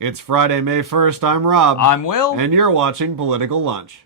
It's Friday, May 1st. I'm Rob. I'm Will. And you're watching Political Lunch.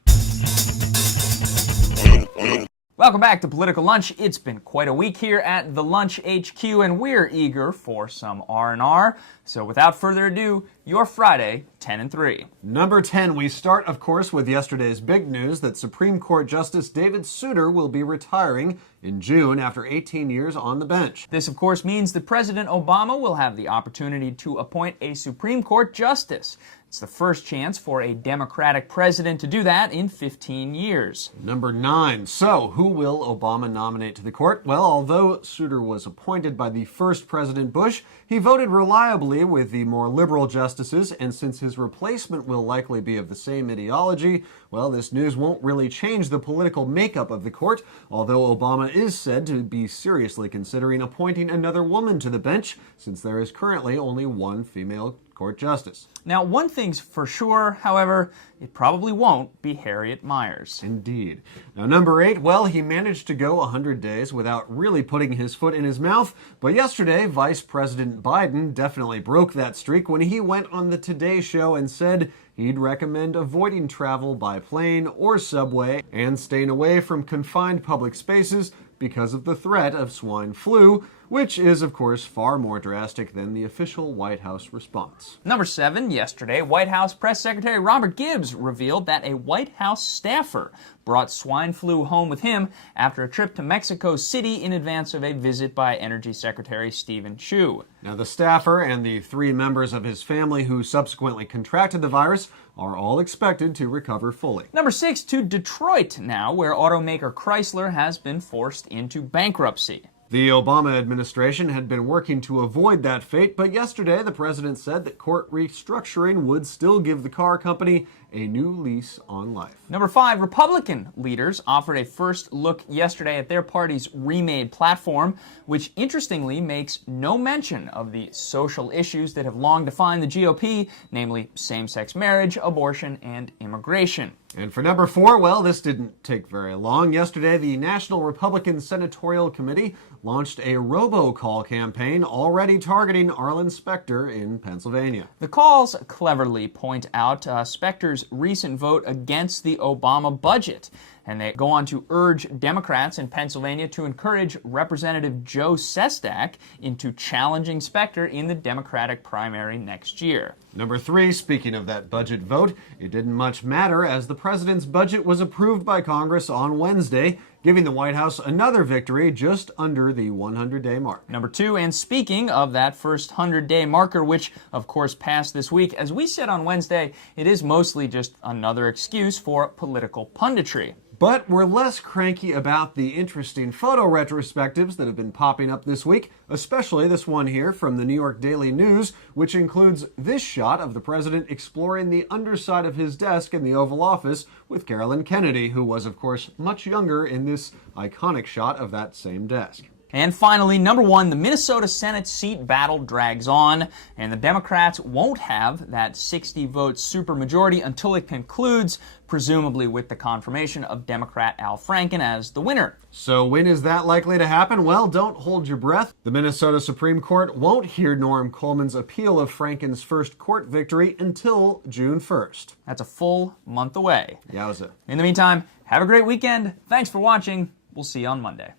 Welcome back to Political Lunch. It's been quite a week here at the Lunch HQ, and we're eager for some R&R. So without further ado, your Friday 10 and 3. Number 10, we start, of course, with yesterday's big news that Supreme Court Justice David Souter will be retiring in June after 18 years on the bench. This, of course, means that President Obama will have the opportunity to appoint a Supreme Court justice. It's the first chance for a Democratic president to do that in 15 years. Number 9. So, who will Obama nominate to the court? Well, although Souter was appointed by the first President Bush, he voted reliably with the more liberal justices, and since his replacement will likely be of the same ideology, well, this news won't really change the political makeup of the court, although Obama is said to be seriously considering appointing another woman to the bench, since there is currently only one female court justice. Now, one thing's for sure, however, it probably won't be Harriet Miers. Indeed. Now, number 8, well, he managed to go 100 days without really putting his foot in his mouth, but yesterday, Vice President Biden definitely broke that streak when he went on the Today Show and said he'd recommend avoiding travel by plane or subway and staying away from confined public spaces because of the threat of swine flu, which is, of course, far more drastic than the official White House response. Number 7, yesterday, White House Press Secretary Robert Gibbs revealed that a White House staffer brought swine flu home with him after a trip to Mexico City in advance of a visit by Energy Secretary Stephen Chu. Now, the staffer and the 3 members of his family who subsequently contracted the virus are all expected to recover fully. Number 6, to Detroit now, where automaker Chrysler has been forced into bankruptcy. The Obama administration had been working to avoid that fate, but yesterday the president said that court restructuring would still give the car company a new lease on life. Number 5, Republican leaders offered a first look yesterday at their party's remade platform, which interestingly makes no mention of the social issues that have long defined the GOP, namely same-sex marriage, abortion, and immigration. And for number 4, well, this didn't take very long. Yesterday, the National Republican Senatorial Committee launched a robocall campaign already targeting Arlen Specter in Pennsylvania. The calls cleverly point out Specter's recent vote against the Obama budget, and they go on to urge Democrats in Pennsylvania to encourage Representative Joe Sestak into challenging Specter in the Democratic primary next year. Number 3, speaking of that budget vote, it didn't much matter as the president's budget was approved by Congress on Wednesday, giving the White House another victory just under the 100-day mark. Number 2, and speaking of that first 100-day marker, which of course passed this week, as we said on Wednesday, it is mostly just another excuse for political punditry. But we're less cranky about the interesting photo retrospectives that have been popping up this week, especially this one here from the New York Daily News, which includes this shot of the president exploring the underside of his desk in the Oval Office with Carolyn Kennedy, who was, of course, much younger in this iconic shot of that same desk. And finally, number 1, the Minnesota Senate seat battle drags on, and the Democrats won't have that 60-vote supermajority until it concludes, presumably with the confirmation of Democrat Al Franken as the winner. So when is that likely to happen? Well, don't hold your breath. The Minnesota Supreme Court won't hear Norm Coleman's appeal of Franken's first court victory until June 1st. That's a full month away. Yowza. In the meantime, have a great weekend. Thanks for watching. We'll see you on Monday.